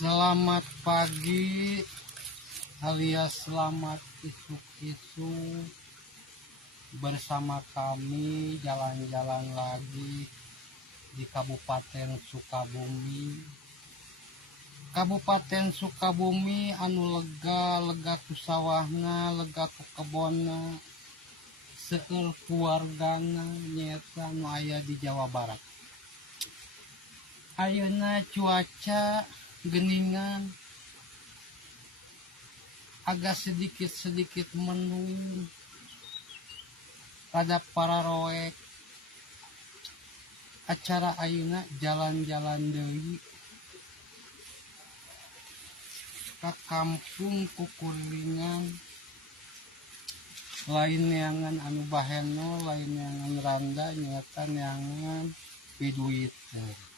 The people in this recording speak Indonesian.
Selamat pagi alias selamat isu-isu. Bersama kami jalan-jalan lagi di Kabupaten Sukabumi. Kabupaten Sukabumi anu lega ku sawahna, lega ku kebonna, seueur keluargana nyaeta nu aya di Jawa Barat. Ayeuna cuaca geningan, agak sedikit mendung, rada pararoek. Acara ayeuna jalan-jalan deui ka kampung kukulingan, lain neangan anu baheno, lain neangan randa, nyaeta neangan Piduiter.